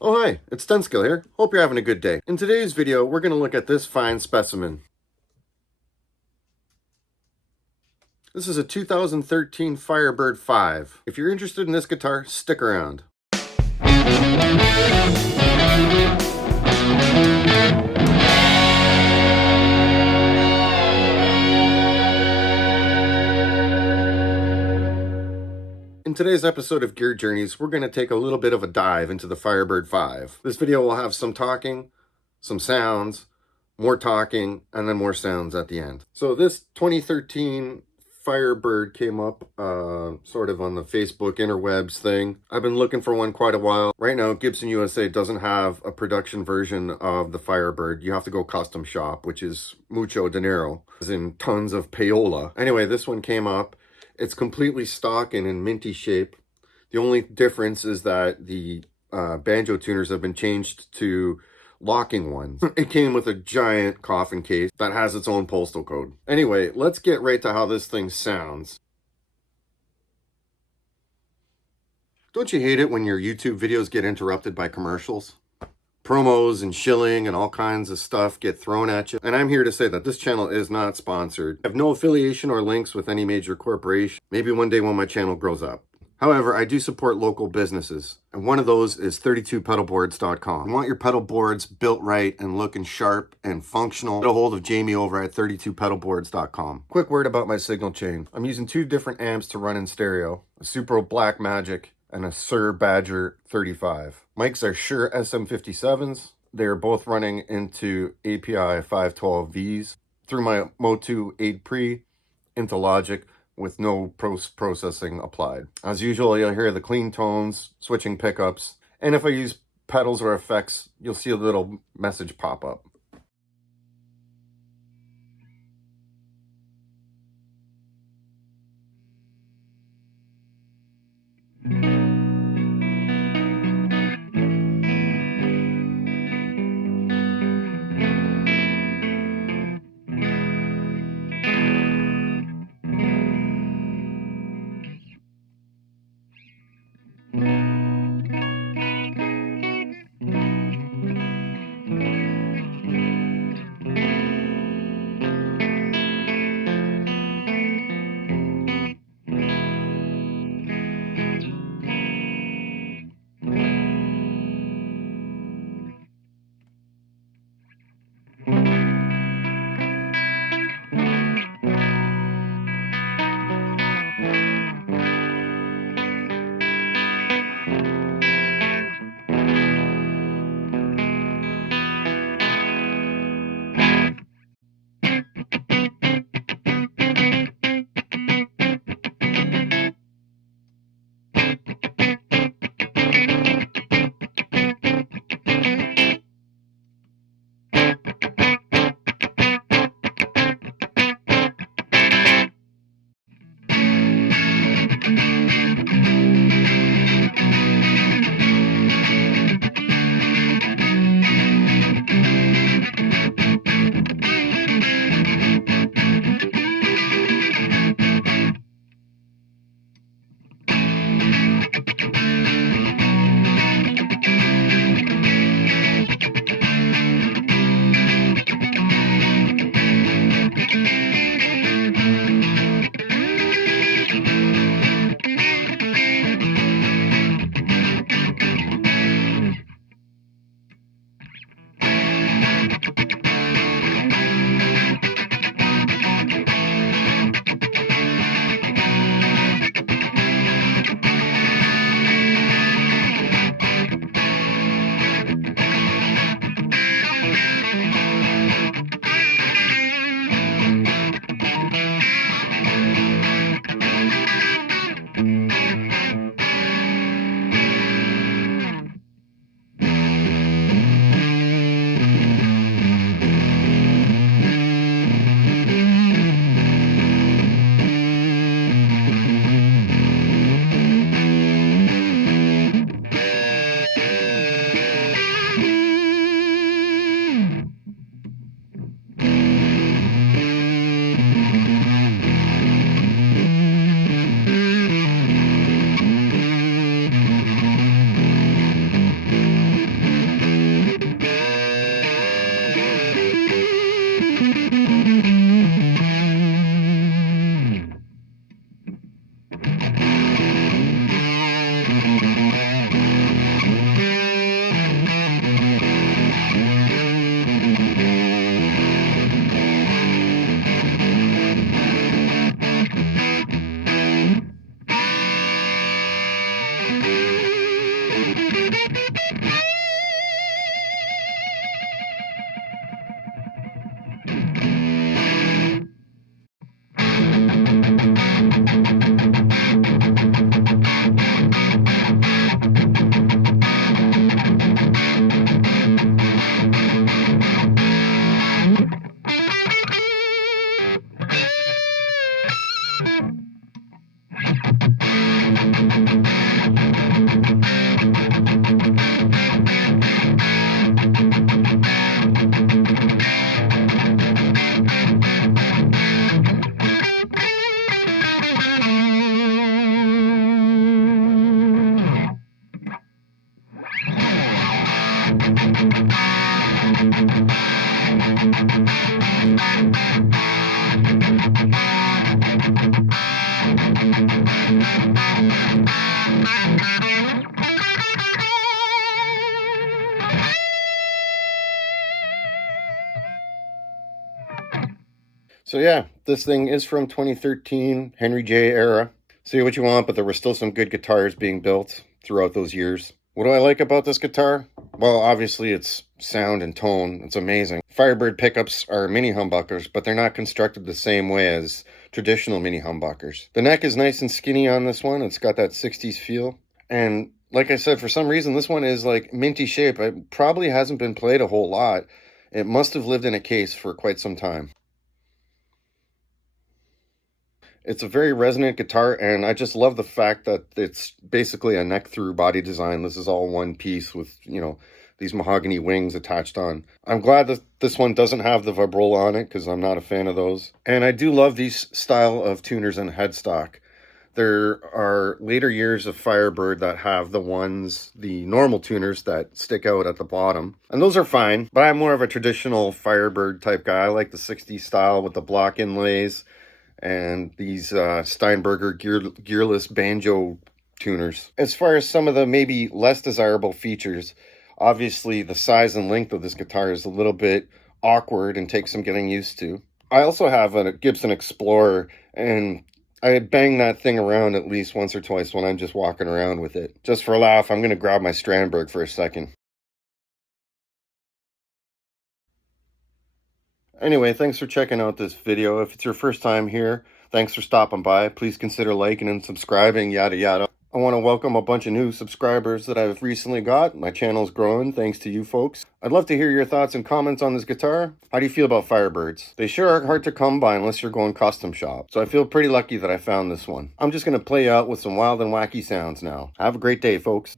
Oh hi, it's denskil here. Hope you're having a good day. In today's video, we're going to look at this fine specimen. This is a 2013 Firebird V. If you're interested in this guitar, stick around. In today's episode of Gear Journeys, we're going to take a little bit of a dive into the Firebird V. This video will have some talking, some sounds, more talking, and then more sounds at the end. So this 2013 Firebird came up sort of on the Facebook interwebs thing. I've been looking for one quite a while. Right now, Gibson USA doesn't have a production version of the Firebird. You have to go custom shop, which is mucho dinero, as in tons of payola. Anyway, this one came up. It's completely stock and in minty shape. The only difference is that the banjo tuners have been changed to locking ones. It came with a giant coffin case that has its own postal code. Anyway, let's get right to how this thing sounds. Don't you hate it when your YouTube videos get interrupted by commercials? Promos and shilling and all kinds of stuff get thrown at you. And I'm here to say that this channel is not sponsored. I have no affiliation or links with any major corporation. Maybe one day when my channel grows up. However, I do support local businesses, and one of those is 32pedalboards.com. You want your pedal boards built right and looking sharp and functional? Get a hold of Jamie over at 32pedalboards.com. Quick word about my signal chain. I'm using two different amps to run in stereo, a Supro Black Magic and a Sir Badger 35. Mics are Shure SM57s. They're both running into API 512Vs through my Motu 8 Pre into Logic, with no processing applied. As usual, you'll hear the clean tones, switching pickups, and if I use pedals or effects, you'll see a little message pop up. So yeah, this thing is from 2013, Henry J era. Say what you want, but there were still some good guitars being built throughout those years. What do I like about this guitar? Well, obviously it's sound and tone. It's amazing. Firebird pickups are mini humbuckers, but they're not constructed the same way as traditional mini humbuckers. The neck is nice and skinny on this one. It's got that 60s feel. And like I said, for some reason, this one is like minty shape. It probably hasn't been played a whole lot. It must have lived in a case for quite some time. It's a very resonant guitar, and I just love the fact that it's basically a neck-through body design. This is all one piece with, you know, these mahogany wings attached on. I'm glad that this one doesn't have the vibrola on it, because I'm not a fan of those. And I do love these style of tuners and headstock. There are later years of Firebird that have the normal tuners that stick out at the bottom. And those are fine, but I'm more of a traditional Firebird type guy. I like the 60s style with the block inlays and these Steinberger gearless banjo tuners. As far as some of the maybe less desirable features, obviously the size and length of this guitar is a little bit awkward and takes some getting used to. I also have a Gibson Explorer, and I bang that thing around at least once or twice when I'm just walking around with it. Just for a laugh, I'm going to grab my Strandberg for a second. Anyway, thanks for checking out this video. If it's your first time here, thanks for stopping by. Please consider liking and subscribing, yada yada. I want to welcome a bunch of new subscribers that I've recently got. My channel's growing thanks to you folks. I'd love to hear your thoughts and comments on this guitar. How do you feel about Firebirds? They sure are hard to come by unless you're going custom shop. So I feel pretty lucky that I found this one. I'm just going to play out with some wild and wacky sounds now. Have a great day, folks.